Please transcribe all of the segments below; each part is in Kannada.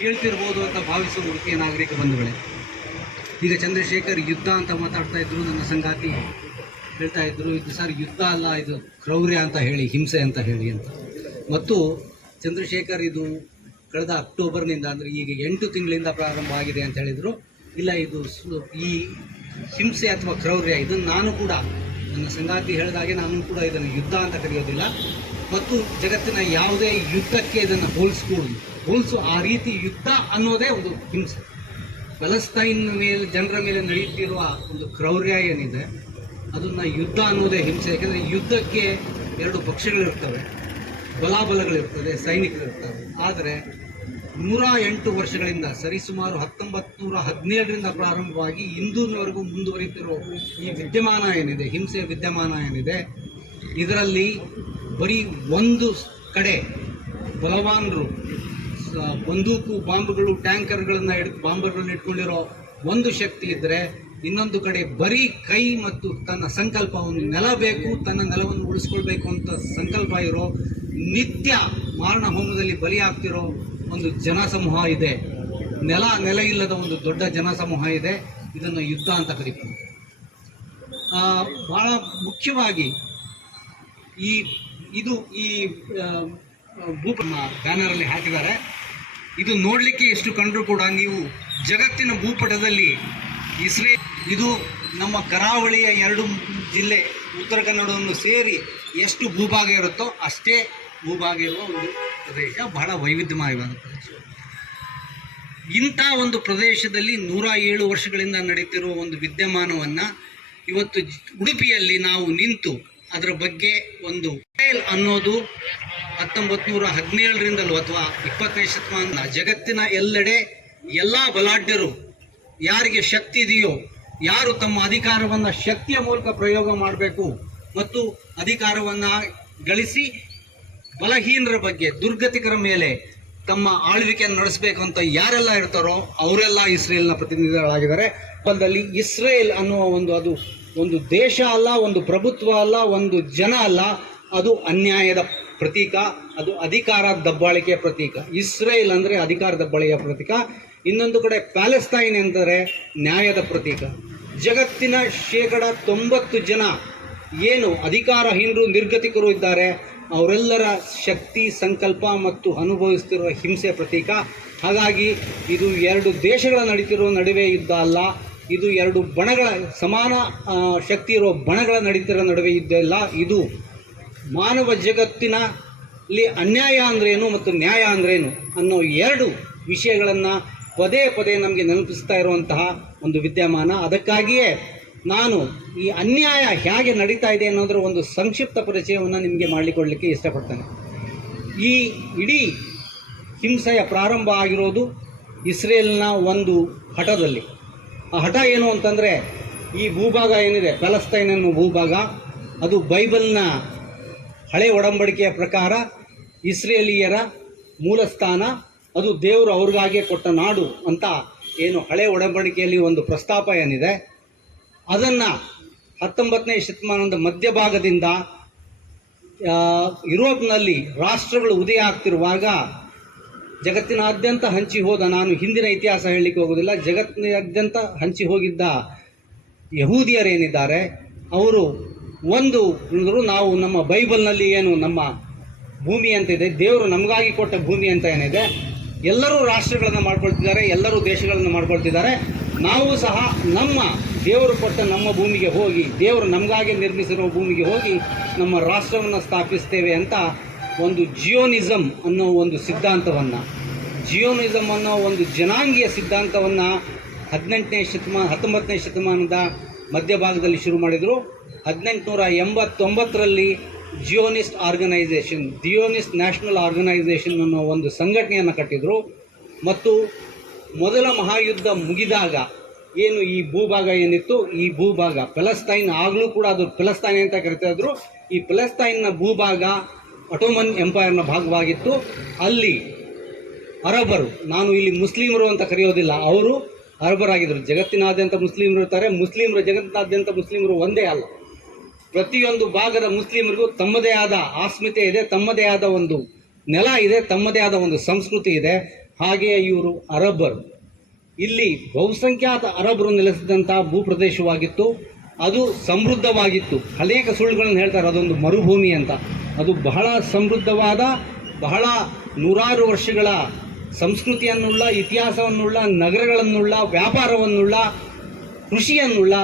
ಕೇಳ್ತಿರ್ಬೋದು ಅಂತ ಭಾವಿಸುವ ಉಡುಪಿಯ ನಾಗರಿಕ ಬಂಧುಗಳೇ. ಈಗ ಚಂದ್ರಶೇಖರ್ ಯುದ್ಧ ಅಂತ ಮಾತಾಡ್ತಾ ಇದ್ರು, ನನ್ನ ಸಂಗಾತಿ ಹೇಳ್ತಾ ಇದ್ರು, ಇದು ಸರ್ ಯುದ್ಧ ಅಲ್ಲ, ಇದು ಕ್ರೌರ್ಯ ಅಂತ ಹೇಳಿ, ಹಿಂಸೆ ಅಂತ ಹೇಳಿ ಅಂತ. ಮತ್ತು ಚಂದ್ರಶೇಖರ್ ಇದು ಕಳೆದ ಅಕ್ಟೋಬರ್ನಿಂದ ಅಂದರೆ ಈಗ ಎಂಟು ತಿಂಗಳಿಂದ ಪ್ರಾರಂಭ ಆಗಿದೆ ಅಂತ ಹೇಳಿದರು. ಇಲ್ಲ, ಇದು ಈ ಹಿಂಸೆ ಅಥವಾ ಕ್ರೌರ್ಯ, ಇದನ್ನು ನಾನು ಕೂಡ ನನ್ನ ಸಂಗಾತಿ ಹೇಳಿದಾಗೆ ನಾನು ಕೂಡ ಇದನ್ನು ಯುದ್ಧ ಅಂತ ಕರೆಯೋದಿಲ್ಲ. ಮತ್ತು ಜಗತ್ತಿನ ಯಾವುದೇ ಯುದ್ಧಕ್ಕೆ ಇದನ್ನು ಹೋಲಿಸ್ಕೂಡುದು ಹೋಲಿಸು ಆ ರೀತಿ ಯುದ್ಧ ಅನ್ನೋದೇ ಒಂದು ಹಿಂಸೆ. ಪಲಸ್ತೈನ್ ಮೇಲೆ, ಜನರ ಮೇಲೆ ನಡೆಯುತ್ತಿರುವ ಒಂದು ಕ್ರೌರ್ಯ ಏನಿದೆ, ಅದನ್ನು ಯುದ್ಧ ಅನ್ನೋದೇ ಹಿಂಸೆ. ಯಾಕೆಂದರೆ ಯುದ್ಧಕ್ಕೆ ಎರಡು ಪಕ್ಷಗಳಿರ್ತವೆ. ಬಲಾಬಲಗಳಿರ್ತದೆ ಸೈನಿಕರಿರ್ತವೆ. ಆದರೆ ನೂರ ಎಂಟು ವರ್ಷಗಳಿಂದ, ಸರಿಸುಮಾರು ಹತ್ತೊಂಬತ್ತು ನೂರ ಹದಿನೇಳರಿಂದ ಪ್ರಾರಂಭವಾಗಿ ಇಂದಿನವರೆಗೂ ಮುಂದುವರಿತಿರೋ ಈ ವಿದ್ಯಮಾನ ಏನಿದೆ, ಹಿಂಸೆಯ ವಿದ್ಯಮಾನ ಏನಿದೆ, ಇದರಲ್ಲಿ ಬರೀ ಒಂದು ಕಡೆ ಬಲವಾನರು ಬಂದೂಕು ಬಾಂಬ್ಗಳು, ಟ್ಯಾಂಕರ್ಗಳನ್ನು ಹಿಡ್ ಬಾಂಬರ್ಗಳನ್ನ ಇಟ್ಕೊಂಡಿರೋ ಒಂದು ಶಕ್ತಿ ಇದ್ದರೆ ಇನ್ನೊಂದು ಕಡೆ ಬರೀ ಕೈ ಮತ್ತು ತನ್ನ ಸಂಕಲ್ಪವನ್ನು ನೆಲ ಬೇಕು ತನ್ನ ನೆಲವನ್ನು ಉಳಿಸ್ಕೊಳ್ಬೇಕು ಅಂತ ಸಂಕಲ್ಪ ಇರೋ ನಿತ್ಯ ಮಾರಣ ಹೋಮದಲ್ಲಿ ಬಲಿಯಾಗ್ತಿರೋ ಒಂದು ಜನಸಮೂಹ ಇದೆ. ನೆಲ ನೆಲ ಇಲ್ಲದ ಒಂದು ದೊಡ್ಡ ಜನಸಮೂಹ ಇದೆ. ಇದನ್ನು ಯುದ್ಧ ಅಂತ ಕರೀತಾರೆ. ಬಹಳ ಮುಖ್ಯವಾಗಿ ಈ, ಇದು ಈ ಭೂಪ ಬ್ಯಾನರಲ್ಲಿ ಹಾಕಿದ್ದಾರೆ. ಇದು ನೋಡಲಿಕ್ಕೆ ಎಷ್ಟು ಕಂಡರೂ ಕೂಡ ನೀವು ಜಗತ್ತಿನ ಭೂಪಟದಲ್ಲಿ ಇಸ್ರೇ ಇದು ನಮ್ಮ ಕರಾವಳಿಯ ಎರಡು ಜಿಲ್ಲೆ, ಉತ್ತರ ಕನ್ನಡವನ್ನು ಸೇರಿ ಎಷ್ಟು ಭೂಭಾಗ ಇರುತ್ತೋ ಅಷ್ಟೇ ಭೂಭಾಗ ಇರುವ ಒಂದು ಪ್ರದೇಶ ಬಹಳ ವೈವಿಧ್ಯಮಯವಾದ ಪ್ರದೇಶ ಇಂಥ ಒಂದು ಪ್ರದೇಶದಲ್ಲಿ ನೂರ ಏಳು ವರ್ಷಗಳಿಂದ ನಡೀತಿರುವ ಒಂದು ವಿದ್ಯಮಾನವನ್ನು ಇವತ್ತು ಉಡುಪಿಯಲ್ಲಿ ನಾವು ನಿಂತು ಅದರ ಬಗ್ಗೆ ಒಂದು ಅನ್ನೋದು ಹತ್ತೊಂಬತ್ತು ನೂರ ಹದಿನೇಳರಿಂದಲೂ ಅಥವಾ ಇಪ್ಪತ್ತನೇ ಶತಮಾನ ಜಗತ್ತಿನ ಎಲ್ಲೆಡೆ ಎಲ್ಲ ಬಲಾಢ್ಯರು ಯಾರಿಗೆ ಶಕ್ತಿ ಇದೆಯೋ, ಯಾರು ತಮ್ಮ ಅಧಿಕಾರವನ್ನು ಶಕ್ತಿಯ ಮೂಲಕ ಪ್ರಯೋಗ ಮಾಡಬೇಕು ಮತ್ತು ಅಧಿಕಾರವನ್ನು ಗಳಿಸಿ ಬಲಹೀನರ ಬಗ್ಗೆ, ದುರ್ಗತಿಕರ ಮೇಲೆ ತಮ್ಮ ಆಳ್ವಿಕೆಯನ್ನು ನಡೆಸಬೇಕು ಅಂತ ಯಾರೆಲ್ಲ ಇರ್ತಾರೋ ಅವರೆಲ್ಲ ಇಸ್ರೇಲ್ನ ಪ್ರತಿನಿಧಿಗಳಾಗಿದ್ದಾರೆ. ಬಲದಲ್ಲಿ ಇಸ್ರೇಲ್ ಅನ್ನುವ ಒಂದು, ಅದು ಒಂದು ದೇಶ ಅಲ್ಲ, ಒಂದು ಪ್ರಭುತ್ವ ಅಲ್ಲ, ಒಂದು ಜನ ಅಲ್ಲ, ಅದು ಅನ್ಯಾಯದ ಪ್ರತೀಕ, ಅದು ಅಧಿಕಾರ ದಬ್ಬಾಳಿಕೆಯ ಪ್ರತೀಕ. ಇಸ್ರೇಲ್ ಅಂದರೆ ಅಧಿಕಾರ ದಬ್ಬಾಳಿಕೆಯ ಪ್ರತೀಕ. ಇನ್ನೊಂದು ಕಡೆ ಪ್ಯಾಲೆಸ್ತೈನ್ ಎಂದರೆ ನ್ಯಾಯದ ಪ್ರತೀಕ. ಜಗತ್ತಿನ ಶೇಕಡ ತೊಂಬತ್ತು ಜನ ಏನು ಅಧಿಕಾರಹೀನರು, ನಿರ್ಗತಿಕರು ಇದ್ದಾರೆ ಅವರೆಲ್ಲರ ಶಕ್ತಿ, ಸಂಕಲ್ಪ ಮತ್ತು ಅನುಭವಿಸ್ತಿರುವ ಹಿಂಸೆ ಪ್ರತೀಕ. ಹಾಗಾಗಿ ಇದು ಎರಡು ದೇಶಗಳ ನಡೀತಿರೋ ನಡುವೆ ಯುದ್ಧ ಅಲ್ಲ. ಇದು ಎರಡು ಬಣಗಳ ಸಮಾನ ಶಕ್ತಿ ಇರೋ ಬಣಗಳ ನಡೀತಿರೋ ನಡುವೆ ಯುದ್ಧ ಅಲ್ಲ ಇದು ಮಾನವ ಜಗತ್ತಿನಲ್ಲಿ ಅನ್ಯಾಯ ಅಂದ್ರೇನು ಮತ್ತು ನ್ಯಾಯ ಅಂದ್ರೇನು ಅನ್ನೋ ಎರಡು ವಿಷಯಗಳನ್ನು ಪದೇ ಪದೇ ನಮಗೆ ನೆನಪಿಸ್ತಾ ಇರುವಂತಹ ಒಂದು ವಿದ್ಯಮಾನ. ಅದಕ್ಕಾಗಿಯೇ ನಾನು ಈ ಅನ್ಯಾಯ ಹೇಗೆ ನಡೀತಾ ಇದೆ ಅನ್ನೋದ್ರ ಒಂದು ಸಂಕ್ಷಿಪ್ತ ಪರಿಚಯವನ್ನು ನಿಮಗೆ ಮಾಡಿಕೊಡಲಿಕ್ಕೆ ಇಷ್ಟಪಡ್ತೇನೆ. ಈ ಇಡೀ ಹಿಂಸೆಯ ಪ್ರಾರಂಭ ಆಗಿರೋದು ಇಸ್ರೇಲ್ನ ಒಂದು ಹಠದಲ್ಲಿ. ಆ ಹಠ ಏನು ಅಂತಂದರೆ ಈ ಭೂಭಾಗ ಏನಿದೆ ಪ್ಯಾಲೆಸ್ತೈನ್ ಅನ್ನೋ ಭೂಭಾಗ. ಅದು ಬೈಬಲ್ನ ಹಳೆ ಒಡಂಬಡಿಕೆಯ ಪ್ರಕಾರ ಇಸ್ರೇಲಿಯರ ಮೂಲಸ್ಥಾನ. ಅದು ದೇವರು ಅವ್ರಿಗಾಗಿಯೇ ಕೊಟ್ಟ ನಾಡು ಅಂತ ಏನು ಹಳೆ ಒಡಂಬಡಿಕೆಯಲ್ಲಿ ಒಂದು ಪ್ರಸ್ತಾಪ ಏನಿದೆ ಅದನ್ನು ಹತ್ತೊಂಬತ್ತನೇ ಶತಮಾನದ ಮಧ್ಯಭಾಗದಿಂದ ಯುರೋಪ್ನಲ್ಲಿ ರಾಷ್ಟ್ರಗಳು ಉದಯ ಆಗ್ತಿರುವಾಗ ಜಗತ್ತಿನಾದ್ಯಂತ ಹಂಚಿ ಹೋದ ನಾನು ಹಿಂದಿನ ಇತಿಹಾಸ ಹೇಳಲಿಕ್ಕೆ ಹೋಗೋದಿಲ್ಲ ಜಗತ್ತಿನಾದ್ಯಂತ ಹಂಚಿ ಹೋಗಿದ್ದ ಯಹೂದಿಯರೇನಿದ್ದಾರೆ? ಅವರು ಒಂದು ಅಂದರು ನಾವು ನಮ್ಮ ಬೈಬಲ್ನಲ್ಲಿ ಏನು ನಮ್ಮ ಭೂಮಿ ಅಂತ ಇದೆ, ದೇವರು ನಮಗಾಗಿ ಕೊಟ್ಟ ಭೂಮಿ ಅಂತ ಏನಿದೆ, ಎಲ್ಲರೂ ರಾಷ್ಟ್ರಗಳನ್ನು ಮಾಡ್ಕೊಳ್ತಿದ್ದಾರೆ, ಎಲ್ಲರೂ ದೇಶಗಳನ್ನು ಮಾಡ್ಕೊಳ್ತಿದ್ದಾರೆ. ನಾವು ಸಹ ನಮ್ಮ ದೇವರು ಕೊಟ್ಟ ನಮ್ಮ ಭೂಮಿಗೆ ಹೋಗಿ, ದೇವರು ನಮಗಾಗಿ ನಿರ್ಮಿಸಿರುವ ಭೂಮಿಗೆ ಹೋಗಿ ನಮ್ಮ ರಾಷ್ಟ್ರವನ್ನು ಸ್ಥಾಪಿಸ್ತೇವೆ ಅಂತ ಒಂದು ಜಿಯೋನಿಸಮ್ ಅನ್ನೋ ಒಂದು ಸಿದ್ಧಾಂತವನ್ನು ಜಿಯೋನಿಸಮ್ ಅನ್ನೋ ಒಂದು ಜನಾಂಗೀಯ ಸಿದ್ಧಾಂತವನ್ನು ಹದಿನೆಂಟನೇ ಶತಮಾನ ಹತ್ತೊಂಬತ್ತನೇ ಶತಮಾನದ ಮಧ್ಯಭಾಗದಲ್ಲಿ ಶುರು ಮಾಡಿದರು. ಹದಿನೆಂಟುನೂರ ಎಂಬತ್ತೊಂಬತ್ತರಲ್ಲಿ Zionist organisation, Zionist national organisation ಅನ್ನೋ ಒಂದು ಸಂಘಟನೆಯನ್ನು ಕಟ್ಟಿದರು. ಮತ್ತು ಮೊದಲ ಮಹಾಯುದ್ಧ ಮುಗಿದಾಗ ಏನು ಈ ಭೂಭಾಗ ಏನಿತ್ತು? ಈ ಭೂಭಾಗ ಫೆಲಸ್ತೈನ್ ಆಗಲೂ ಕೂಡ ಅದು ಫೆಲಸ್ತೈನ್ ಅಂತ ಕರಿತಾ ಇದ್ರು. ಈ ಫೆಲಸ್ತೈನ್ನ ಭೂಭಾಗ ಅಟೋಮನ್ ಎಂಪೈರ್ನ ಭಾಗವಾಗಿತ್ತು. ಅಲ್ಲಿ ಅರಬರು ನಾನು ಇಲ್ಲಿ ಮುಸ್ಲಿಮರು ಅಂತ ಕರೆಯೋದಿಲ್ಲ, ಅವರು ಅರಬರಾಗಿದ್ದರು ಜಗತ್ತಿನಾದ್ಯಂತ ಮುಸ್ಲಿಮರು ಇರ್ತಾರೆ, ಮುಸ್ಲಿಮರು ಜಗತ್ತಿನಾದ್ಯಂತ ಮುಸ್ಲಿಮರು ಒಂದೇ ಅಲ್ಲ. ಪ್ರತಿಯೊಂದು ಭಾಗದ ಮುಸ್ಲಿಮರಿಗೂ ತಮ್ಮದೇ ಆದ ಆಸ್ಮಿತೆ ಇದೆ, ತಮ್ಮದೇ ಆದ ಒಂದು ನೆಲ ಇದೆ, ತಮ್ಮದೇ ಆದ ಒಂದು ಸಂಸ್ಕೃತಿ ಇದೆ. ಹಾಗೆಯೇ ಇವರು ಅರಬ್ಬರು. ಇಲ್ಲಿ ಬಹುಸಂಖ್ಯಾತ ಅರಬ್ಬರು ನೆಲೆಸಿದಂಥ ಭೂಪ್ರದೇಶವಾಗಿತ್ತು. ಅದು ಸಮೃದ್ಧವಾಗಿತ್ತು. ಅನೇಕ ಸುಳ್ಳುಗಳನ್ನು ಹೇಳ್ತಾರೆ, ಅದೊಂದು ಮರುಭೂಮಿ ಅಂತ. ಅದು ಬಹಳ ಸಮೃದ್ಧವಾದ, ಬಹಳ ನೂರಾರು ವರ್ಷಗಳ ಸಂಸ್ಕೃತಿಯನ್ನುಳ್ಳ, ಇತಿಹಾಸವನ್ನುಳ್ಳ, ನಗರಗಳನ್ನುಳ್ಳ, ವ್ಯಾಪಾರವನ್ನುಳ್ಳ, ಕೃಷಿಯನ್ನುಳ್ಳ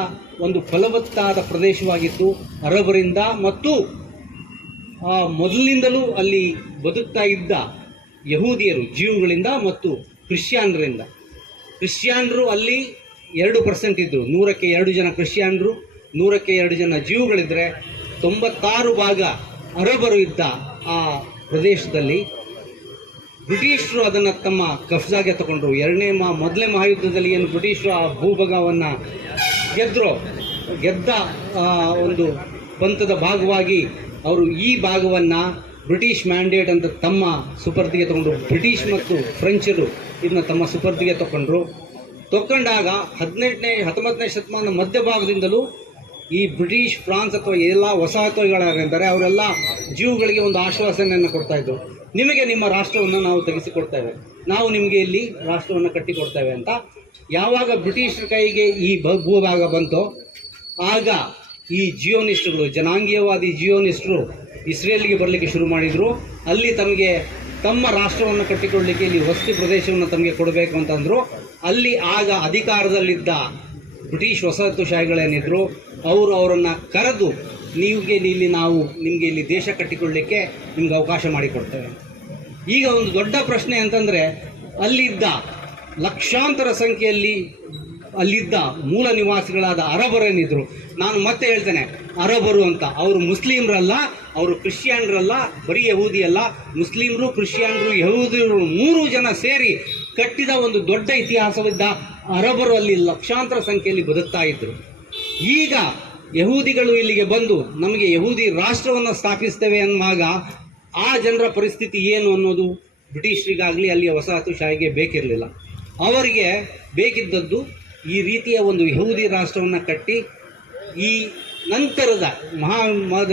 ಒಂದು ಫಲವತ್ತಾದ ಪ್ರದೇಶವಾಗಿತ್ತು ಅರಬರಿಂದ ಮತ್ತು ಮೊದಲಿನಿಂದಲೂ ಅಲ್ಲಿ ಬದುಕ್ತಾ ಇದ್ದ ಯಹೂದಿಯರು, ಜೀವುಗಳಿಂದ ಮತ್ತು ಕ್ರಿಶ್ಚಿಯನ್ರಿಂದ. ಕ್ರಿಶ್ಚಿಯನ್ರು ಅಲ್ಲಿ ಎರಡು ಪರ್ಸೆಂಟ್ ಇದ್ದರು ನೂರಕ್ಕೆ ಎರಡು ಜನ ಕ್ರಿಶ್ಚಿಯನ್ರು, ನೂರಕ್ಕೆ ಎರಡು ಜನ ಜೀವುಗಳಿದ್ದರೆ ತೊಂಬತ್ತಾರು ಭಾಗ ಅರಬರು ಇದ್ದ ಆ ಪ್ರದೇಶದಲ್ಲಿ ಬ್ರಿಟಿಷರು ಅದನ್ನು ತಮ್ಮ ಕಫ್ಜಾಗೆ ತಗೊಂಡ್ರು. ಎರಡನೇ ಮಾ ಮೊದಲನೇ ಮಹಾಯುದ್ಧದಲ್ಲಿ ಏನು ಬ್ರಿಟಿಷರು ಆ ಭೂಭಾಗವನ್ನು ಗೆದ್ದರು ಗೆದ್ದ ಒಂದು ಪಂಥದ ಭಾಗವಾಗಿ ಅವರು ಈ ಭಾಗವನ್ನು ಬ್ರಿಟಿಷ್ ಮ್ಯಾಂಡೇಟ್ ಅಂತ ತಮ್ಮ ಸುಪರ್ದಿಗೆ ತಗೊಂಡು ಬ್ರಿಟಿಷ್ ಮತ್ತು ಫ್ರೆಂಚರು ಇದನ್ನ ತಮ್ಮ ಸುಪರ್ದಿಗೆ ತಗೊಂಡ್ರು ತಗೊಂಡಾಗ ಹದಿನೆಂಟನೇ, ಹತ್ತೊಂಬತ್ತನೇ ಶತಮಾನ ಮಧ್ಯಭಾಗದಿಂದಲೂ ಈ ಬ್ರಿಟಿಷ್ ಫ್ರಾನ್ಸ್ ಅಥವಾ ಎಲ್ಲ ವಸಾಹತುಗಳಾಗಿದ್ದಾರೆ ಅವರೆಲ್ಲ ಜೀವಗಳಿಗೆ ಒಂದು ಆಶ್ವಾಸನೆಯನ್ನು ಕೊಡ್ತಾ ಇದ್ರು. ನಿಮಗೆ ನಿಮ್ಮ ರಾಷ್ಟ್ರವನ್ನು ನಾವು ತೆಗೆಸಿಕೊಡ್ತೇವೆ. ನಾವು ನಿಮಗೆ ಇಲ್ಲಿ ರಾಷ್ಟ್ರವನ್ನು ಕಟ್ಟಿಕೊಡ್ತೇವೆ ಅಂತ ಯಾವಾಗ ಬ್ರಿಟಿಷರ ಕೈಗೆ ಈ ಭೂಭಾಗ ಬಂತೋ, ಆಗ ಈ ಜಿಯೋನಿಸ್ಟ್ಗಳು, ಜನಾಂಗೀಯವಾದಿ ಜಿಯೋನಿಸ್ಟ್ರು ಇಸ್ರೇಲ್ಗೆ ಬರಲಿಕ್ಕೆ ಶುರು ಮಾಡಿದರು. ಅಲ್ಲಿ ತಮಗೆ ತಮ್ಮ ರಾಷ್ಟ್ರವನ್ನು ಕಟ್ಟಿಕೊಳ್ಳಲಿಕ್ಕೆ ಇಲ್ಲಿ ವಸತಿ ಪ್ರದೇಶವನ್ನು ತಮಗೆ ಕೊಡಬೇಕು ಅಂತಂದರು. ಅಲ್ಲಿ ಆಗ ಅಧಿಕಾರದಲ್ಲಿದ್ದ ಬ್ರಿಟಿಷ್ ವಸಾಹತುಶಾಹಿಗಳೇನಿದ್ರು, ಅವರು ಅವರನ್ನು ಕರೆದು ನೀವಿಗೆ ಇಲ್ಲಿ ನಾವು ನಿಮಗೆ ಇಲ್ಲಿ ದೇಶ ಕಟ್ಟಿಕೊಳ್ಳಲಿಕ್ಕೆ ನಿಮ್ಗೆ ಅವಕಾಶ ಮಾಡಿಕೊಡ್ತೇವೆ. ಈಗ ಒಂದು ದೊಡ್ಡ ಪ್ರಶ್ನೆ ಅಂತಂದರೆ, ಅಲ್ಲಿದ್ದ ಲಕ್ಷಾಂತರ ಸಂಖ್ಯೆಯಲ್ಲಿ ಅಲ್ಲಿದ್ದ ಮೂಲ ನಿವಾಸಿಗಳಾದ ಅರಬರೇನಿದ್ರು. ನಾನು ಮತ್ತೆ ಹೇಳ್ತೇನೆ ಅರಬರು ಅಂತ. ಅವರು ಮುಸ್ಲಿಮ್ರಲ್ಲ, ಅವರು ಕ್ರಿಶ್ಚಿಯನ್ರಲ್ಲ, ಬರೀ ಯಹೂದಿ ಅಲ್ಲ, ಮುಸ್ಲಿಮ್ರು, ಕ್ರಿಶ್ಚಿಯನ್ರು, ಯಹೂದಿರು ಮೂರು ಜನ ಸೇರಿ ಕಟ್ಟಿದ ಒಂದು ದೊಡ್ಡ ಇತಿಹಾಸವಿದ್ದ ಅರಬರು ಅಲ್ಲಿ ಲಕ್ಷಾಂತರ ಸಂಖ್ಯೆಯಲ್ಲಿ ಬದುಕ್ತಾ ಇದ್ದರು ಈಗ ಯಹೂದಿಗಳು ಇಲ್ಲಿಗೆ ಬಂದು ನಮಗೆ ಯಹೂದಿ ರಾಷ್ಟ್ರವನ್ನು ಸ್ಥಾಪಿಸ್ತೇವೆ ಅನ್ನುವಾಗ ಆ ಜನರ ಪರಿಸ್ಥಿತಿ ಏನು ಅನ್ನೋದು ಬ್ರಿಟಿಷರಿಗಾಗಲಿ ಅಲ್ಲಿಯ ವಸಾಹತುಶಾಹಿಗೆ ಬೇಕಿರಲಿಲ್ಲ. ಅವರಿಗೆ ಬೇಕಿದ್ದದ್ದು ಈ ರೀತಿಯ ಒಂದು ಯಹೂದಿ ರಾಷ್ಟ್ರವನ್ನು ಕಟ್ಟಿ ಈ ನಂತರದ ಮಹಾ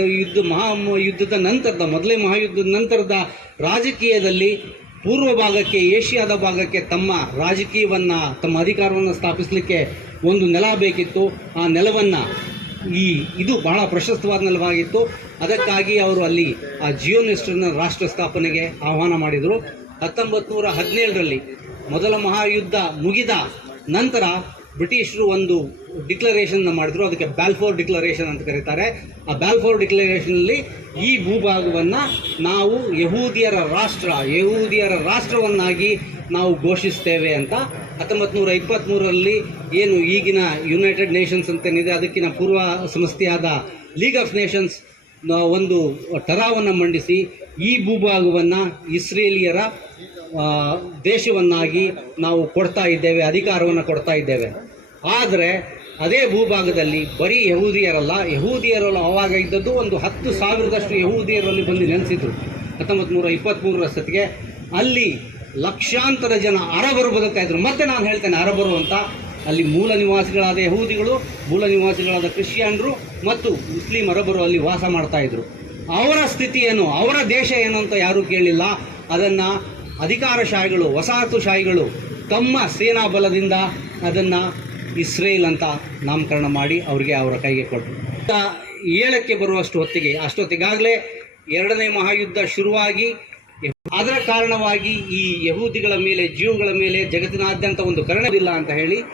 ಯುದ್ಧ, ಮಹಾ ಯುದ್ಧದ ನಂತರದ, ಮೊದಲೇ ಮಹಾಯುದ್ಧದ ನಂತರದ ರಾಜಕೀಯದಲ್ಲಿ ಪೂರ್ವ ಭಾಗಕ್ಕೆ, ಏಷ್ಯಾದ ಭಾಗಕ್ಕೆ ತಮ್ಮ ರಾಜಕೀಯವನ್ನು, ತಮ್ಮ ಅಧಿಕಾರವನ್ನು ಸ್ಥಾಪಿಸಲಿಕ್ಕೆ ಒಂದು ನೆಲ ಬೇಕಿತ್ತು. ಆ ನೆಲವನ್ನು ಈ, ಇದು ಬಹಳ ಪ್ರಶಸ್ತವಾದ ನೆಲವಾಗಿತ್ತು. ಅದಕ್ಕಾಗಿ ಅವರು ಅಲ್ಲಿ ಆ ಜಿಯೋನಿಸ್ಟರ್ನ ರಾಷ್ಟ್ರ ಸ್ಥಾಪನೆಗೆ ಆಹ್ವಾನ ಮಾಡಿದರು. ಹತ್ತೊಂಬತ್ತು ನೂರ ಹದಿನೇಳರಲ್ಲಿ ಮೊದಲ ಮಹಾಯುದ್ಧ ಮುಗಿದ ನಂತರ ಬ್ರಿಟಿಷರು ಒಂದು ಡಿಕ್ಲರೇಷನ್ ಮಾಡಿದ್ರು, ಅದಕ್ಕೆ ಬ್ಯಾಲ್ಫೋರ್ ಡಿಕ್ಲರೇಷನ್ ಅಂತ ಕರೀತಾರೆ. ಆ ಬ್ಯಾಲ್ಫೋರ್ ಡಿಕ್ಲರೇಷನಲ್ಲಿ ಈ ಭೂಭಾಗವನ್ನು ನಾವು ಯಹೂದಿಯರ ರಾಷ್ಟ್ರ, ಯಹೂದಿಯರ ರಾಷ್ಟ್ರವನ್ನಾಗಿ ನಾವು ಘೋಷಿಸ್ತೇವೆ ಅಂತ ಹತ್ತೊಂಬತ್ತು ನೂರ ಇಪ್ಪತ್ತ್ಮೂರರಲ್ಲಿ ಏನು ಈಗಿನ ಯುನೈಟೆಡ್ ನೇಷನ್ಸ್ ಅಂತೇನಿದೆ ಅದಕ್ಕಿಂತ ಪೂರ್ವ ಸಂಸ್ಥೆಯಾದ ಲೀಗ್ ಆಫ್ ನೇಷನ್ಸ್ ಒಂದು ಟರಾವನ್ನು ಮಂಡಿಸಿ ಈ ಭೂಭಾಗವನ್ನು ಇಸ್ರೇಲಿಯರ ದೇಶವನ್ನಾಗಿ ನಾವು ಕೊಡ್ತಾ ಇದ್ದೇವೆ, ಅಧಿಕಾರವನ್ನು ಕೊಡ್ತಾ ಇದ್ದೇವೆ. ಆದರೆ ಅದೇ ಭೂಭಾಗದಲ್ಲಿ ಬರೀ ಯಹೂದಿಯರಲ್ಲ ಯಹೂದಿಯರಲ್ಲ ಅವಾಗ ಇದ್ದದ್ದು ಒಂದು ಹತ್ತು ಸಾವಿರದಷ್ಟು ಯಹೂದಿಯರಲ್ಲಿ ಬಂದು ನೆಲೆಸಿದ್ರು. ಹತ್ತೊಂಬತ್ತು ನೂರ ಇಪ್ಪತ್ತ್ಮೂರರ ಸತಿಗೆ ಅಲ್ಲಿ ಲಕ್ಷಾಂತರ ಜನ ಅರಬರು ಬದುಕ್ತಾ ಇದ್ರು. ಮತ್ತೆ ನಾನು ಹೇಳ್ತೇನೆ ಅರಬರು ಅಂತ. ಅಲ್ಲಿ ಮೂಲ ನಿವಾಸಿಗಳಾದ ಯಹೂದಿಗಳು, ಮೂಲ ನಿವಾಸಿಗಳಾದ ಕ್ರಿಶ್ಚಿಯನ್ರು ಮತ್ತು ಮುಸ್ಲಿಂ ಅರಬರು ಅಲ್ಲಿ ವಾಸ ಮಾಡ್ತಾ ಇದ್ರು. ಅವರ ಸ್ಥಿತಿ ಏನು? ಅವರ ದೇಶ ಏನು ಅಂತ ಯಾರೂ ಕೇಳಿಲ್ಲ. ಅದನ್ನು ಅಧಿಕಾರಶಾಹಿಗಳು, ವಸಾಹತುಶಾಹಿಗಳು ತಮ್ಮ ಸೇನಾ ಬಲದಿಂದ ಅದನ್ನು ಇಸ್ರೇಲ್ ಅಂತ ನಾಮಕರಣ ಮಾಡಿ ಅವರಿಗೆ ಅವರ ಕೈಗೆ ಕೊಟ್ಟರು. ಏಳಕ್ಕೆ ಬರುವಷ್ಟು ಹೊತ್ತಿಗೆ, ಅಷ್ಟೊತ್ತಿಗಾಗಲೇ ಎರಡನೇ ಮಹಾಯುದ್ಧ ಶುರುವಾಗಿ, ಅದರ ಕಾರಣವಾಗಿ ಈ ಯಹೂದಿಗಳ ಮೇಲೆ, ಜೀವಗಳ ಮೇಲೆ ಜಗತ್ತಿನಾದ್ಯಂತ ಒಂದು ಕರಣವಿಲ್ಲ ಅಂತ ಹೇಳಿ